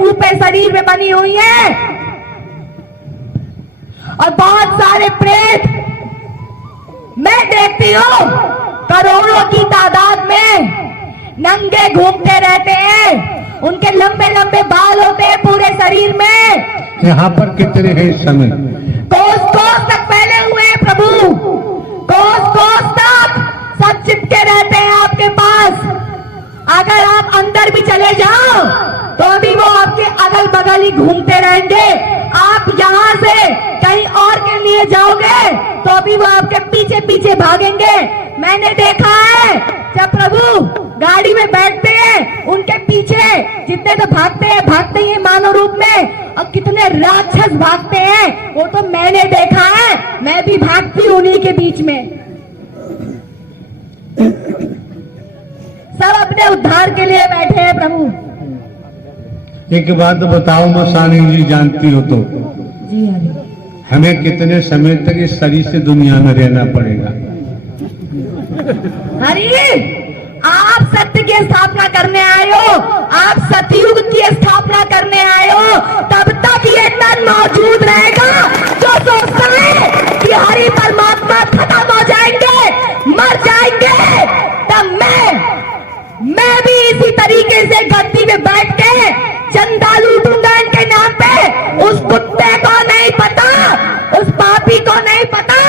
मुंह पे शरीर में बनी हुई है, और बहुत सारे प्रेत मैं देखती हूँ करोड़ों की तादाद में नंगे घूमते रहते हैं। उनके लंबे लंबे बाल होते हैं पूरे शरीर में। यहाँ पर कितने हैं इस समय? कोस कोस तक फैले हुए हैं प्रभु, कोस कोस तक सब चिपके रहते हैं आपके पास। अगर आप अंदर भी चले जाओ तो भी वो आपके अगल बगल ही घूमते रहेंगे। आप यहाँ से कहीं और के लिए जाओगे तो भी वो आपके पीछे पीछे भागेंगे। मैंने देखा है जब प्रभु गाड़ी में बैठते हैं उनके पीछे जितने तो भागते ही मानव रूप में, और कितने राक्षस भागते हैं वो तो मैंने देखा है। मैं भी भागती हूँ उन्हीं के बीच में। सब अपने उद्धार के लिए बैठे हैं प्रभु। एक बात बताओ मसानी जी, जानती हो तो जी हरि, हमें कितने समय तक इस शरीर से दुनिया में रहना पड़ेगा? हरि, आप सत्य की स्थापना करने आए हो, आप सतयुग की स्थापना करने आए हो। तब तक ये तन मौजूद रहेगा जो सोचता है कि हरि परमात्मा खत्म हो जाएंगे, मर जाएंगे। तब मैं भी इसी तरीके से गद्दी में बैठ के चंदा लूटूंगा इनके नाम पे। उस कुत्ते को नहीं पता, उस पापी को नहीं पता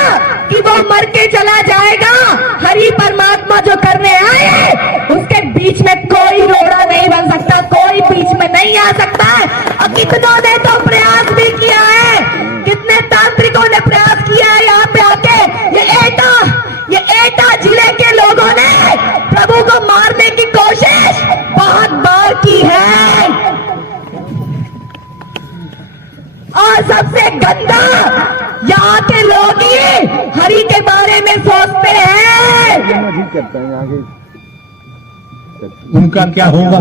कि वो मर के चला जाएगा। हरि परमात्मा जो करने आए उसके बीच में कोई रोड़ा नहीं बन सकता, कोई बीच में नहीं आ सकता है। और कितनों ने तो प्रयास भी किया है, कितने तांत्रिकों ने प्रयास किया है यहाँ पे आके। ये एटा जिले के लोगों ने प्रभु को मारने की कोशिश बहुत बार की है। और सबसे गंदा यहाँ के लोग ही हरि के बारे में सोचते हैं। उनका क्या होगा?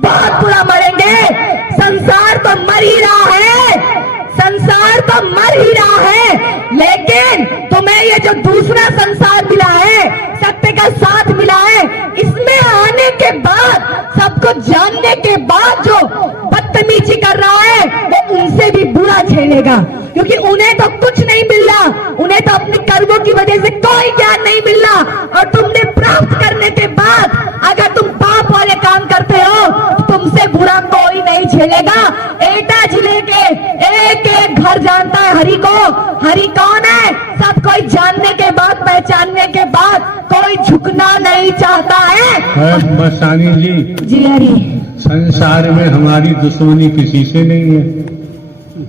बहुत बुरा मरेंगे। संसार तो मर ही रहा है, संसार तो मर ही रहा है, लेकिन तुम्हें ये जो दूसरा संसार मिला है, सत्य का साथ मिला है, इसमें आने के बाद, सबको जानने के बाद जो बदतमीजी कर रहा है वो उनसे भी बुरा झेलेगा। क्योंकि उन्हें तो कुछ नहीं मिल रहा, उन्हें तो अपने कर्मों की वजह से कोई ज्ञान नहीं मिल रहा। और तुमने प्राप्त करने के बाद अगर तुम पाप वाले काम करते हो तो तुमसे बुरा कोई नहीं झेलेगा। एटा जिले के एक एक घर जानता है हरि को। हरि कौन है सब कोई जानने के बाद, पहचानने के बाद कोई झुकना नहीं चाहता है। मसानी जी हरि, संसार में हमारी दुश्मनी किसी से नहीं है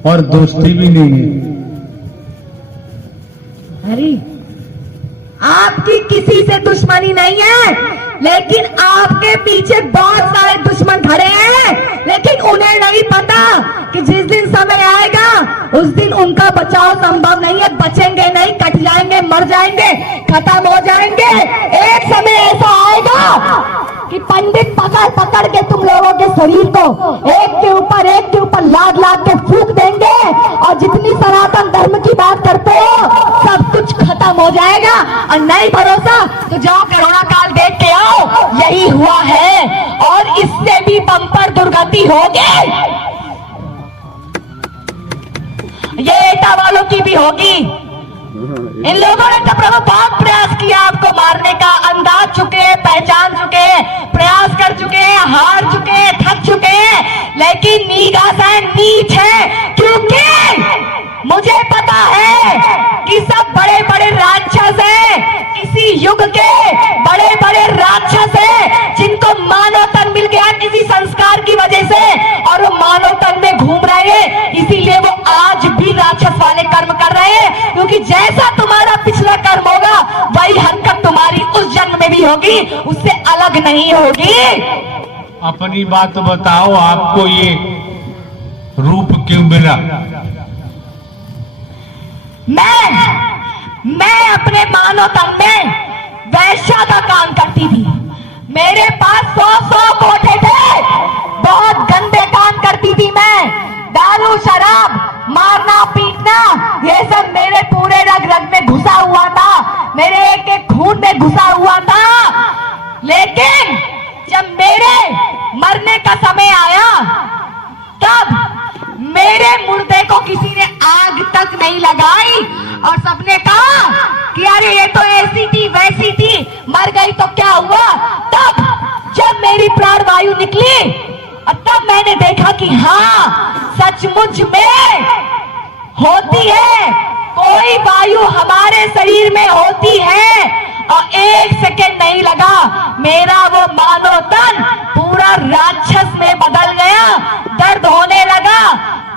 और दोस्ती भी नहीं है। हरि, आपकी किसी से दुश्मनी नहीं है, लेकिन आपके पीछे बहुत सारे दुश्मन खड़े हैं। लेकिन उन्हें नहीं पता कि जिस दिन समय आएगा उस दिन उनका बचाव संभव नहीं है। बचेंगे नहीं, कट जाएंगे, मर जाएंगे, खत्म हो जाएंगे। एक समय ऐसा आएगा कि पंडित पकड़ पकड़ के तुम लोगों के शरीर को एक के ऊपर लाद लाद के फूंक देंगे, और जितनी सनातन धर्म की बात करते हो सब कुछ खत्म हो जाएगा। और नहीं भरोसा तो जाओ कोरोना काल देख के आओ, यही हुआ है। और इससे भी बम्पर दुर्गति होगी, ये एटा वालों की भी होगी। इन लोगों ने तो प्रभु बहुत प्रयास किया आपको मारने का, अंदाज चुके हैं, पहचान चुके हैं, प्रयास कर चुके हैं, हार चुके हैं, थक चुके हैं, लेकिन निगाहें नीच है। क्योंकि मुझे पता है कि सब बड़े बड़े राक्षस हैं, इसी युग के बड़े बड़े राक्षस हैं जिनको मानव तन मिल गया किसी संस्कार की वजह से, और वो मानव तन में घूम रहे हैं। इसीलिए वो आज भी राक्षस वाले कर्म कर रहे हैं। क्योंकि जैसा तुम्हारा पिछला कर्म होगा वही हरकत तुम्हारी उस जन्म में भी होगी, उससे अलग नहीं होगी। अपनी बात बताओ, आपको ये रूप क्यों मिला? मैं अपने मानव तन में वैश्या का काम करती थी। मेरे पास 100 कोठे थे, बहुत गंदे काम करती थी मैं। दारू, शराब, मारना, पीटना, ये सब मेरे पूरे रग रग में घुसा हुआ था, मेरे एक एक खून में घुसा हुआ था। लेकिन जब मेरे मरने का समय आया अरे ये तो ऐसी थी वैसी थी, मर गई तो क्या हुआ। तब जब मेरी प्राण वायु निकली और तब मैंने देखा कि हाँ सचमुच में होती है, कोई वायु हमारे शरीर में होती है। और एक सेकंड नहीं लगा, मेरा वो मानव तन पूरा राक्षस में बदल गया। दर्द होने लगा,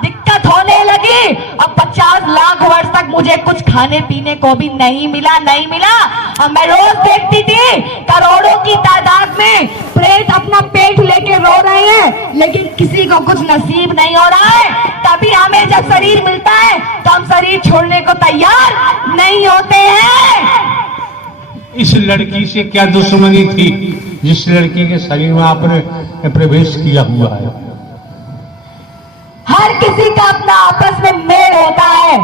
दिक्कत होने लगी। अब 50 लाख वर्ष तक मुझे कुछ खाने पीने को भी नहीं मिला। और मैं रोज देखती थी करोड़ों की तादाद में प्रेत अपना पेट लेके रो रहे हैं, लेकिन किसी को कुछ नसीब नहीं हो रहा है। तभी हमें जब शरीर मिलता है तो हम शरीर छोड़ने को तैयार नहीं होते हैं। इस लड़की से क्या दुश्मनी थी जिस लड़की के शरीर में आपने प्रवेश किया हुआ है? हर किसी का अपना आपस में मेल होता है,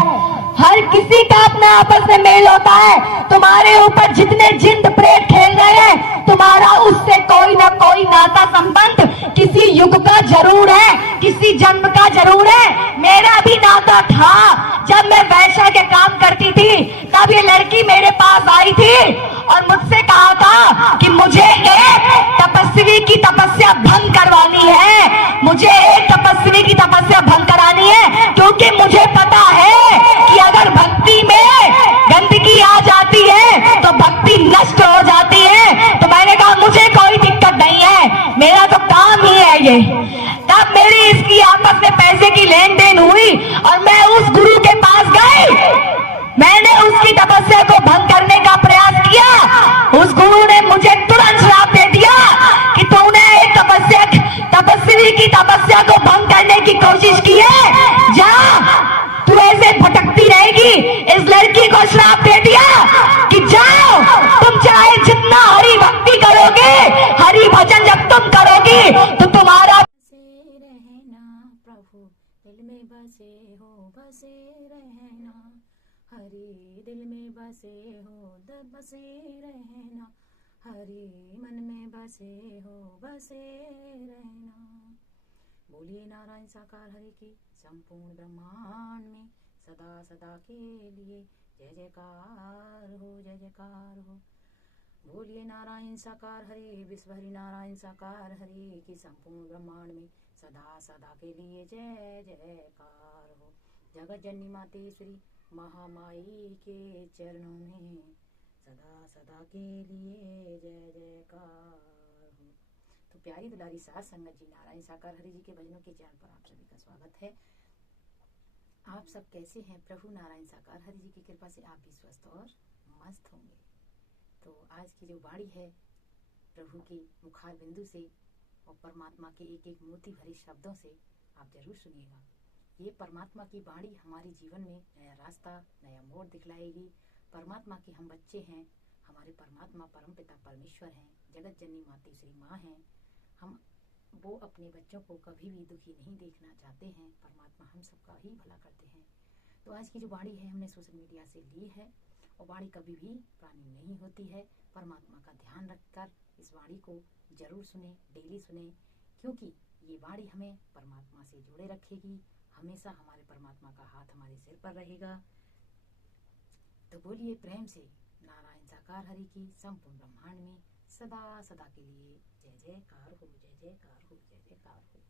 हर किसी का अपना आपस में मेल होता है। तुम्हारे ऊपर जितने जिंद प्रेत खेल रहे हैं, तुम्हारा उससे कोई ना कोई नाता संबंध किसी युग का जरूर है, किसी जन्म का जरूर है। मेरा भी नाता था। जब मैं वैश्या के काम करती थी तब ये लड़की मेरे पास आई थी और मुझसे कहा था कि मुझे एक तपस्वी की तपस्या भंग करवानी है, मुझे एक तपस्वी की तपस्या भंग करानी है, क्योंकि मुझे पता है कि अगर भक्ति में गंदगी आ जाती है तो भक्ति नष्ट हो जाती है। तो मैंने कहा मुझे कोई दिक्कत नहीं है, मेरा तो काम ही है ये। तब मेरी इसकी आपस में पैसे की लेन देन हुई और मैं उस गुरु के पास गई। मैंने उसकी तपस्या को भंग करने का प्रयास किया। उस गुरु ने मुझे तुरंत श्राप दे दिया कि तूने एक तपस्वी की तपस्या को भंग करने की कोशिश की है, जा तू ऐसे भटकती रहेगी। इस लड़की को श्राप दे दिया कि जाओ, तुम चाहे जितना हरि भक्ति करोगे, हरि भजन जब तुम करोगी तो तुम्हारा रहना प्रभु दिल में बसे हो, बसे रहना हरि दिल में बसे हो, बसे रहना हरि मन में बसे हो, बसे रहना। बोलिए नारायण साकार हरि की संपूर्ण ब्रह्मांड में सदा सदा के लिए जय जयकार हो, जय जयकार हो। बोलिए नारायण साकार हरि विश्व हरि नारायण साकार हरि की संपूर्ण ब्रह्मांड में सदा सदा के लिए जय जयकार हो। जगत जननी मातेश्वरी महामाई के चरणों में सदा सदा के लिए जय जयकार हो। तो प्यारी दुलारी साध संगत जी, नारायण साकार हरि जी के भजनों के चैनल पर आप सभी का स्वागत है। आप सब कैसे हैं? प्रभु नारायण साकार हरि जी की कृपा से आप भी स्वस्थ और मस्त होंगे। तो आज की जो वाणी है प्रभु के मुखार बिंदु से और परमात्मा के एक एक मोती भरे शब्दों से आप जरूर सुनिएगा। ये परमात्मा की वाणी हमारे जीवन में नया रास्ता, नया मोड़ दिखलाएगी। परमात्मा के हम बच्चे हैं, हमारे परमात्मा परमपिता परमेश्वर हैं, जगत जननी मातेश्वरी माँ हैं। हम वो अपने बच्चों को कभी भी दुखी नहीं देखना चाहते हैं। परमात्मा हम सबका ही भला करते हैं। तो आज की जो वाणी है हमने सोशल मीडिया से ली है और वाणी कभी भी पुरानी नहीं होती है। परमात्मा का ध्यान रखकर इस वाणी को जरूर सुने, डेली सुने, क्योंकि ये वाणी हमें परमात्मा से जोड़े रखेगी। हमेशा हमारे परमात्मा का हाथ हमारे सिर पर रहेगा। तो बोलिए प्रेम से नारायण साकार हरि की संपूर्ण ब्रह्मांड में सदा सदा के लिए जय जयकार हो, जय जयकार हो, जय जयकार हो।